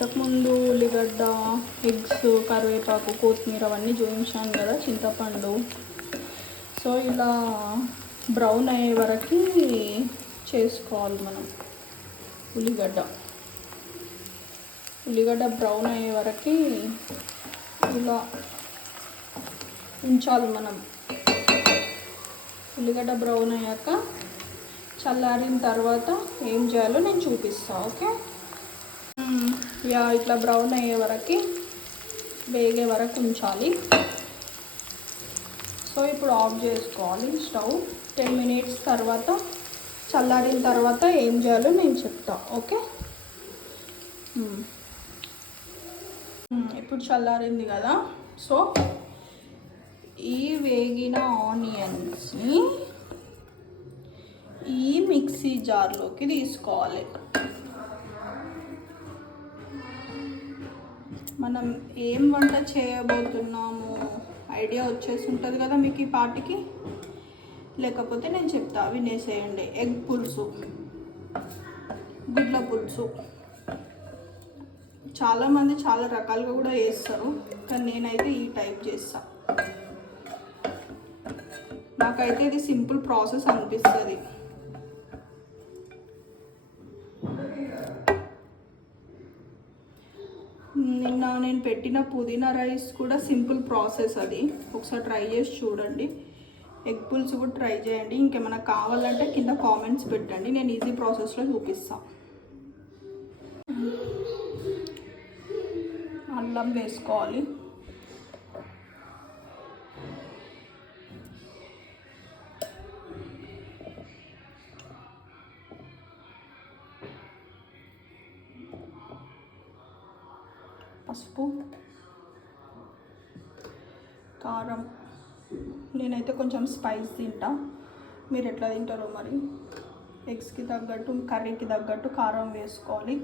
ఇంతకుముందు ఉల్లిగడ్డ, ఎగ్స్, కరివేపాకు, కొత్తిమీర అవన్నీ చూపించాను కదా, చింతపండు. సో ఇలా బ్రౌన్ అయ్యే వరకు చేసుకోవాలి మనం. ఉల్లిగడ్డ బ్రౌన్ అయ్యే వరకు ఇలా ఉంచాలి మనం. ఉల్లిగడ్డ బ్రౌన్ అయ్యాక చల్లారిన తర్వాత ఏం చేయాలో నేను చూపిస్తాను. ఓకే, ఇట్లా బ్రౌన్ అయ్యే వరకు, వేగే వరకు ఉంచాలి. సో ఇప్పుడు ఆఫ్ చేసుకోవాలి స్టవ్. 10 minutes తర్వాత చల్లారిన తర్వాత ఏం చేయాలో నేను చెప్తాను. ఓకే, ఇప్పుడు చల్లారింది కదా. సో ఈ వేగిన ఆనియన్స్ని ఈ మిక్సీ జార్లోకి తీసుకోవాలి. మనం ఏం వంట చేయబోతున్నాము ఐడియా వచ్చేసి ఉంటుంది కదా మీకు ఈ పాటికి. లేకపోతే నేను చెప్తా, వినేసేయండి. ఎగ్ పులుసు, గుడ్ల పులుసు. చాలామంది చాలా రకాలుగా కూడా వేస్తారు, కానీ నేనైతే ఈ టైప్ చేస్తా. నాకైతే ఇది సింపుల్ ప్రాసెస్ అనిపిస్తుంది. నిన్న నేను పెట్టిన పుదీనా రైస్ కూడా సింపుల్ ప్రాసెస్. అది ఒకసారి ట్రై చేసి చూడండి. ఎగ్ పులుసు కూడా ట్రై చేయండి. ఇంకేమైనా కావాలంటే కింద కామెంట్స్ పెట్టండి, నేను ఈజీ ప్రాసెస్లో చూపిస్తాను. అల్లం వేసుకోవాలి. పసుపు, కారం. నేనైతే కొంచెం స్పైస్ తింటా, మీరు ఎట్లా తింటారో మరి. ఎగ్స్కి తగ్గట్టు, కర్రీకి తగ్గట్టు కారం వేసుకోవాలి.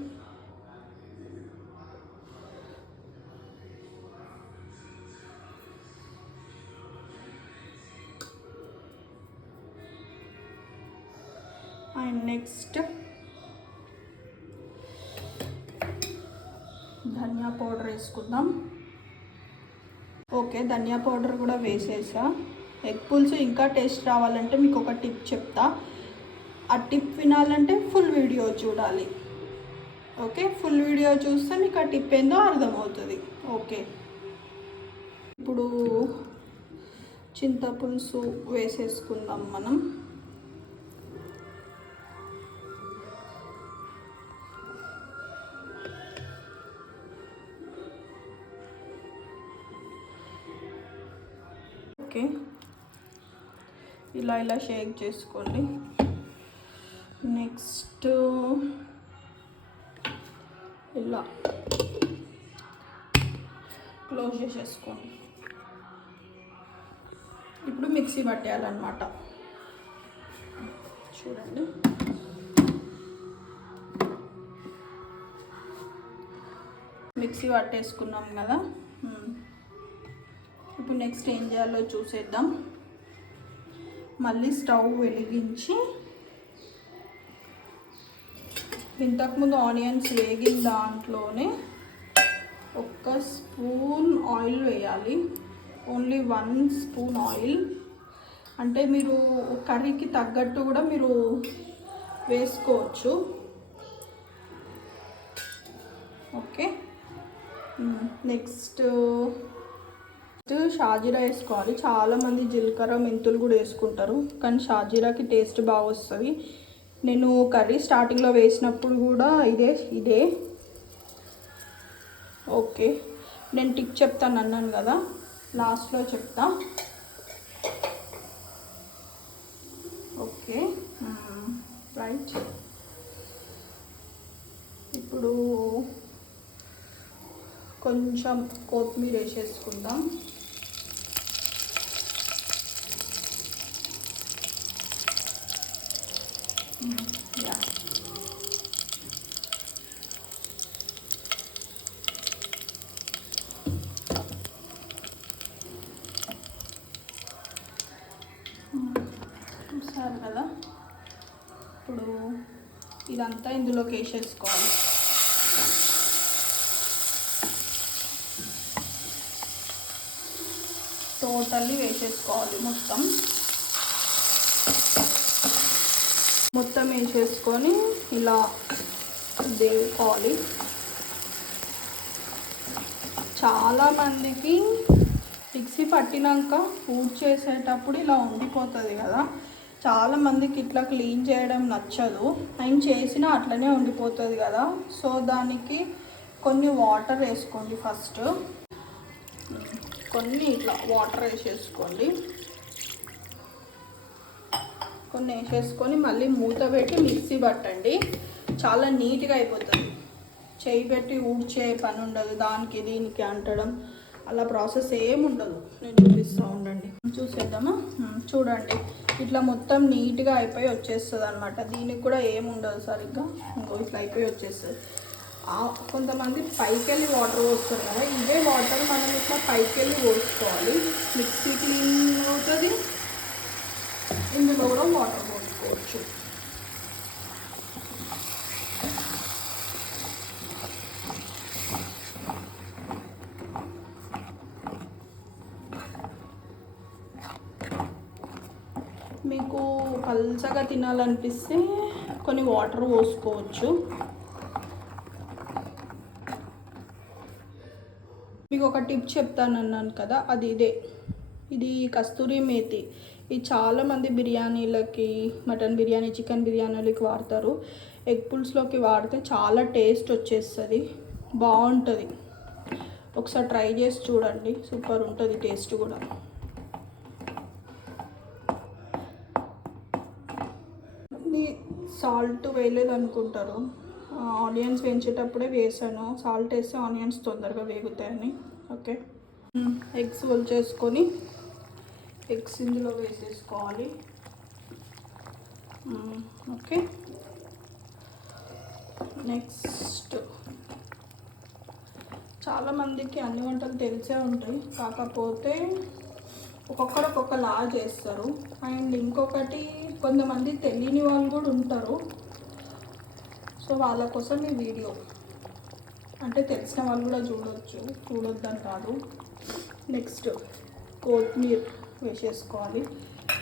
అండ్ నెక్స్ట్ ధనియా పౌడర్ వేసుకుందాం. ఓకే, ధనియా పౌడర్ కూడా వేసేసా. ఎగ్ పులుసు ఇంకా టేస్ట్ రావాలంటే మీకు ఒక టిప్ చెప్తా. ఆ టిప్ వినాలంటే ఫుల్ వీడియో చూడాలి. ఓకే, ఫుల్ వీడియో చూస్తే మీకు ఆ టిప్ ఏందో అర్థమవుతుంది. ఓకే, ఇప్పుడు చింతపులుసు వేసేసుకుందాం మనం. ఓకే, ఇలా షేక్ చేసుకోండి. నెక్స్ట్ ఇలా క్లోజ్ చేసేసుకోండి. ఇప్పుడు మిక్సీ పట్టేయాలన్నమాట. చూడండి, మిక్సీ పట్టేసుకున్నాం కదా. ఇప్పుడు నెక్స్ట్ ఏం చేయాలో చూసేద్దాం. మళ్ళీ స్టవ్ వెలిగించి ఇంతకుముందు ఆనియన్స్ వేగిన దాంట్లోనే 1 స్పూన్ ఆయిల్ వేయాలి. Only 1 spoon oil. అంటే మీరు కర్రీకి తగ్గట్టు కూడా మీరు వేసుకోవచ్చు. ఓకే, నెక్స్ట్ షాజీరా వేసుకోవాలి. చాలామంది జీలకర్ర, మెంతులు కూడా వేసుకుంటారు, కానీ షాజీరాకి టేస్ట్ బాగా వస్తుంది. నేను కర్రీ స్టార్టింగ్లో వేసినప్పుడు కూడా ఇదే. ఓకే, నేను టిప్ చెప్తాను అన్నాను కదా, లాస్ట్లో చెప్తా. Okay, right. ఇప్పుడు కొంచెం కొత్తిమీర వేసేసుకుందాం. చూసారు కదా, ఇప్పుడు ఇదంతా ఇందులోకి వేసేసుకోవాలి. టోటల్లీ వేసేసుకోవాలి. మొత్తం వేసేసుకొని ఇలా దేవుకోవాలి. చాలామందికి మిక్సీ పట్టినాక పూజ చేసేటప్పుడు ఇలా ఉండిపోతుంది కదా, చాలామందికి ఇట్లా క్లీన్ చేయడం నచ్చదు. నేను చేసిన అట్లనే ఉండిపోతుంది కదా. సో దానికి కొన్ని వాటర్ వేసుకోండి. ఫస్ట్ కొన్ని ఇట్లా వాటర్ వేసేసుకోండి. కొన్ని వేసేసుకొని మళ్ళీ మూత పెట్టి మిక్సీ పట్టండి. చాలా నీట్గా అయిపోతుంది. చేయి పెట్టి ఊడ్చే పని ఉండదు, దానికి దీనికి అంటడం అలా ప్రాసెస్ ఏమి ఉండదు. నేను చూపిస్తూ ఉండండి, చూసేద్దామా. చూడండి, ఇట్లా మొత్తం నీట్గా అయిపోయి వచ్చేస్తుంది అనమాట. దీనికి కూడా ఏమి ఉండదు సరిగ్గా. ఇంకో ఇట్లా అయిపోయి వచ్చేస్తుంది. కొంతమంది పైకి వెళ్ళి వాటర్ పోస్తారు కదా, ఇదే వాటర్ మనం ఇట్లా పైకి వెళ్ళి పోసుకోవాలి. మిక్సీ క్లీన్ అవుతుంది, ఇందులో కూడా వాటర్ పోసుకోవచ్చు. మీకు పల్చగా తినాలనిపిస్తే కొన్ని వాటర్ పోసుకోవచ్చు. మీకు ఒక టిప్ చెప్తానన్నాను కదా, అది ఇది కస్తూరి మేతి. ఇది చాలామంది బిర్యానీలకి, మటన్ బిర్యానీ, చికెన్ బిర్యానీలకి వాడతారు. ఎగ్ పుల్స్లోకి వాడితే చాలా టేస్ట్ వచ్చేస్తుంది, బాగుంటుంది. ఒకసారి ట్రై చేసి చూడండి, సూపర్ ఉంటుంది టేస్ట్ కూడా. సాల్ట్ వేయలేదు అనుకుంటారు, ఆనియన్స్ వేయించేటప్పుడే వేసాను. సాల్ట్ వేస్తే ఆనియన్స్ తొందరగా వేగుతాయని. ఓకే, ఎగ్స్ చేసుకొని ఎగ్స్ ఇందులో వేసేసుకోవాలి. ఓకే, నెక్స్ట్ చాలామందికి అన్ని వంటలు తెలిసే ఉంటాయి, కాకపోతే ఒక్కొక్కరు ఒక్కొక్కలా చేస్తారు. అండ్ ఇంకొకటి, కొంతమంది తెలియని వాళ్ళు కూడా ఉంటారు. సో వాళ్ళ కోసం ఈ వీడియో. అంటే తెలిసిన వాళ్ళు కూడా చూడొద్దని కాదు. నెక్స్ట్ కొత్తిమీర వేసేసుకోవాలి.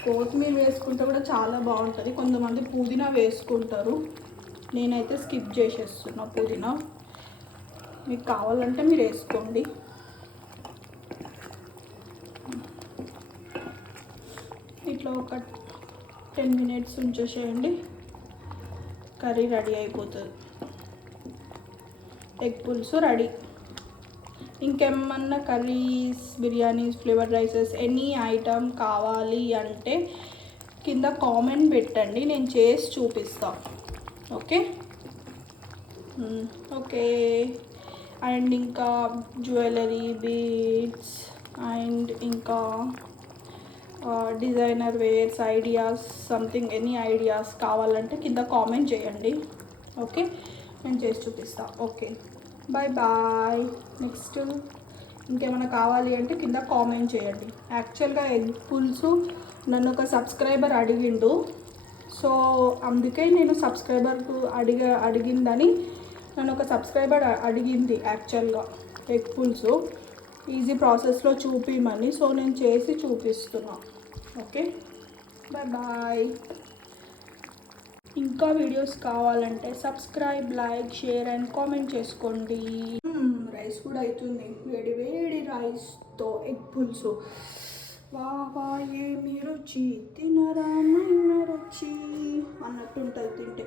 కొత్తిమీర వేసుకుంటే కూడా చాలా బాగుంటుంది. కొంతమంది పుదీనా వేసుకుంటారు, నేనైతే స్కిప్ చేసేస్తున్నా పుదీనా. మీకు కావాలంటే మీరు వేసుకోండి. ఇట్లా ఒక 10 మినిట్స్ ఉంచేసేయండి, కర్రీ రెడీ అయిపోతుంది. ఎగ్ పులుసు రెడీ. ఇంకేమన్నా curries, biryanis, flavour rices, any item కావాలి అంటే కింద కామెంట్ పెట్టండి, నేను చేసి చూపిస్తాను. Okay okay. అండ్ ఇంకా జ్యువెలరీ, బీడ్స్ అండ్ ఇంకా designer wears ideas, something any ideas కావాలంటే కింద కామెంట్ చేయండి. ఓకే, నేను చేసి చూపిస్తాను. Okay, bye bye. నెక్స్ట్ ఇంకేమైనా కావాలి అంటే కింద కామెంట్ చేయండి. యాక్చువల్గా ఎగ్ పులుసు నన్ను ఒక సబ్స్క్రైబర్ అడిగిండు, సో అందుకే నేను సబ్స్క్రైబర్కు అడిగిందని నన్ను ఒక సబ్స్క్రైబర్ అడిగింది యాక్చువల్గా ఎగ్ పులుసు ఈజీ ప్రాసెస్లో చూపిమని. సో నేను చేసి చూపిస్తున్నా. Okay, bye bye. ఇంకా వీడియోస్ కావాలంటే subscribe, like, share and comment చేసుకోండి. రైస్ కూడా అవుతుంది, వేడి వేడి రైస్తో ఎగ్ పులుసు. వా ఏమి రుచి, తినరా రుచి అన్నట్టు ఉంటుంది తింటే.